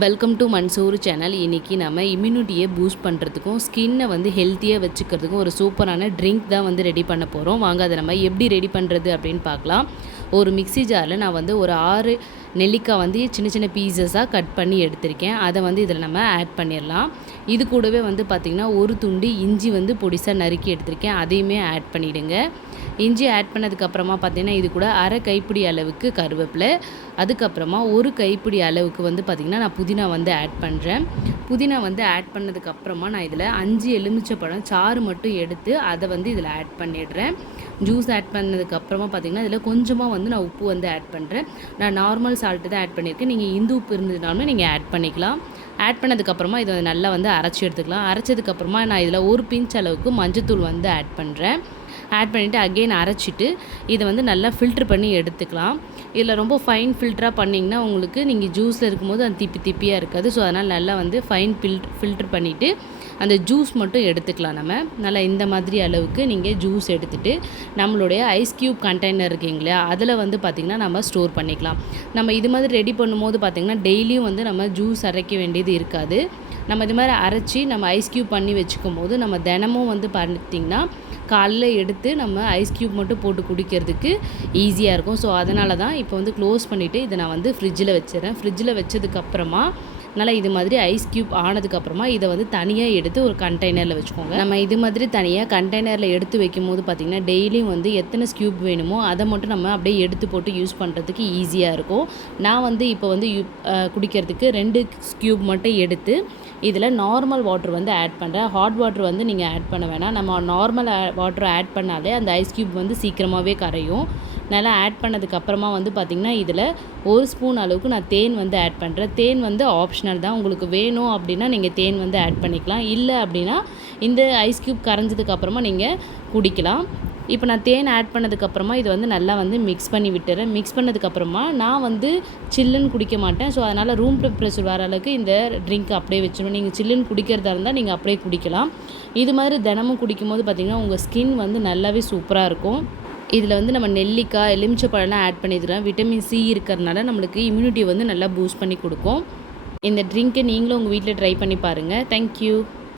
Welcome to Mansoor channel. இன்றைக்கி நம்ம இம்யூனிட்டியை boost பண்ணுறதுக்கும் ஸ்கின்னை வந்து ஹெல்த்தியாக வச்சுக்கிறதுக்கும் ஒரு சூப்பரான ட்ரிங்க் தான் வந்து ரெடி பண்ண போகிறோம். வாங்க அதை நம்ம எப்படி ரெடி பண்ணுறது அப்படின்னு பார்க்கலாம். ஒரு மிக்ஸி ஜாரில் நான் வந்து ஒரு 6 நெல்லிக்காய் வந்து சின்ன சின்ன பீசஸாக கட் பண்ணி எடுத்திருக்கேன். அதை வந்து இதில் நம்ம ஆட் பண்ணிடலாம். இது கூடவே வந்து பார்த்திங்கன்னா ஒரு துண்டு இஞ்சி வந்து பொடிசாக நறுக்கி எடுத்திருக்கேன். அதையுமே ஆட் பண்ணிவிடுங்க. இஞ்சி ஆட் பண்ணதுக்கப்புறமா பார்த்திங்கன்னா இது கூட அரை கைப்பிடி அளவுக்கு கருவேப்பிலை, அதுக்கப்புறமா ஒரு கைப்பிடி அளவுக்கு வந்து பார்த்திங்கன்னா நான் புதினா வந்து ஆட் பண்ணுறேன். புதினா வந்து ஆட் பண்ணதுக்கப்புறமா நான் இதில் 5 எலுமிச்சைப்பழம் சாறு மட்டும் எடுத்து அதை வந்து இதில் ஆட் பண்ணிடுறேன். ஜூஸ் ஆட் பண்ணதுக்கப்புறமா பார்த்திங்கன்னா இதில் கொஞ்சமாக வந்து நான் உப்பு வந்து ஆட் பண்ணுறேன். நான் நார்மல் சால்ட்டு தான் ஆட் பண்ணியிருக்கேன். நீங்கள் இந்து உப்பு இருந்ததுனாலும் நீங்கள் ஆட் பண்ணிக்கலாம். ஆட் பண்ணதுக்கப்புறமா இதை நல்லா வந்து அரைச்சி எடுத்துக்கலாம். அரைச்சதுக்கப்புறமா நான் இதில் ஒரு பிஞ்ச் அளவுக்கு மஞ்சத்தூள் வந்து ஆட் பண்ணுறேன். ஆட் பண்ணிவிட்டு அகெயின் அரைச்சிட்டு இதை வந்து நல்லா ஃபில்ட்ரு பண்ணி எடுத்துக்கலாம். இதில் ரொம்ப ஃபைன் ஃபில்டராக பண்ணிங்கன்னா உங்களுக்கு நீங்கள் ஜூஸில் இருக்கும்போது அது திப்பியாக இருக்காது. ஸோ அதனால் நல்லா வந்து ஃபைன் ஃபில்ட்ரு பண்ணிவிட்டு அந்த ஜூஸ் மட்டும் எடுத்துக்கலாம். நம்ம நல்லா இந்த மாதிரி அளவுக்கு நீங்கள் ஜூஸ் எடுத்துகிட்டு நம்மளுடைய ஐஸ் க்யூப் கண்டெய்னர் இருக்குங்களா அதில் வந்து பார்த்திங்கன்னா நம்ம ஸ்டோர் பண்ணிக்கலாம். நம்ம இது மாதிரி ரெடி பண்ணும்போது பார்த்திங்கன்னா டெய்லியும் வந்து நம்ம ஜூஸ் அரைக்க வேண்டியது இருக்காது. நம்ம இது மாதிரி அரைச்சி நம்ம ஐஸ் க்யூப் பண்ணி வச்சுக்கும் போது நம்ம தினமும் வந்து பார்த்திங்கன்னா காலைல எடுத்து நம்ம ஐஸ் க்யூப் மட்டும் போட்டு குடிக்கிறதுக்கு ஈஸியாக இருக்கும். ஸோ அதனால தான் இப்போ வந்து க்ளோஸ் பண்ணிவிட்டு இதை நான் வந்து ஃப்ரிட்ஜில் வச்சிடறேன். ஃப்ரிட்ஜில் வச்சதுக்கப்புறமா நல்லா இது மாதிரி ஐஸ் க்யூப் ஆனதுக்கப்புறமா இதை வந்து தனியாக எடுத்து ஒரு கண்டெய்னரில் வச்சுக்கோங்க. நம்ம இது மாதிரி தனியாக கண்டெய்னரில் எடுத்து வைக்கும் போது பார்த்திங்கன்னா டெய்லியும் வந்து எத்தனை ஸ்க்யூப் வேணுமோ அதை மட்டும் நம்ம அப்படியே எடுத்து போட்டு யூஸ் பண்ணுறதுக்கு ஈஸியாக இருக்கும். நான் வந்து இப்போ வந்து குடிக்கிறதுக்கு 2 ஸ்க்யூப் மட்டும் எடுத்து இதில் நார்மல் வாட்டர் வந்து ஆட் பண்ணுறேன். ஹாட் வாட்டர் வந்து நீங்கள் ஆட் பண்ண வேணாம். நம்ம நார்மல் வாட்டர் ஆட் பண்ணாலே அந்த ஐஸ் க்யூப் வந்து சீக்கிரமாகவே கரையும். நல்லா ஆட் பண்ணதுக்கப்புறமா வந்து பார்த்திங்கன்னா இதில் 1 ஸ்பூன் அளவுக்கு நான் தேன் வந்து ஆட் பண்ணுறேன். தேன் வந்து ஆப்ஷனல் தான். உங்களுக்கு வேணும் அப்படின்னா நீங்கள் தேன் வந்து ஆட் பண்ணிக்கலாம். இல்லை அப்படின்னா இந்த ஐஸ் க்யூப் கரைஞ்சதுக்கப்புறமா நீங்கள் குடிக்கலாம். இப்போ நான் தேன் ஆட் பண்ணதுக்கப்புறமா இதை வந்து நல்லா வந்து மிக்ஸ் பண்ணி விட்டுறேன். மிக்ஸ் பண்ணதுக்கப்புறமா நான் வந்து சில்லுன்னு குடிக்க மாட்டேன். ஸோ அதனால் ரூம் டெம்பரேச்சர் வர அளவுக்கு இந்த ட்ரிங்க் அப்படியே வச்சுருவேன். நீங்கள் சில்லுன்னு குடிக்கிறதா இருந்தால் நீங்கள் அப்படியே குடிக்கலாம். இது மாதிரி தினமும் குடிக்கும்போது பார்த்திங்கன்னா உங்கள் ஸ்கின் வந்து நல்லாவே சூப்பராக இருக்கும். இதில் வந்து நம்ம நெல்லிக்காய், எலுமிச்சைப்பழம்லாம் ஆட் பண்ணிக்கிறோம். விட்டமின் சி இருக்கிறதுனால நம்மளுக்கு இம்யூனிட்டி வந்து நல்லா பூஸ்ட் பண்ணி கொடுக்கும். இந்த ட்ரிங்க்கை நீங்களும் உங்கள் வீட்டில் ட்ரை பண்ணி பாருங்கள். தேங்க்யூ.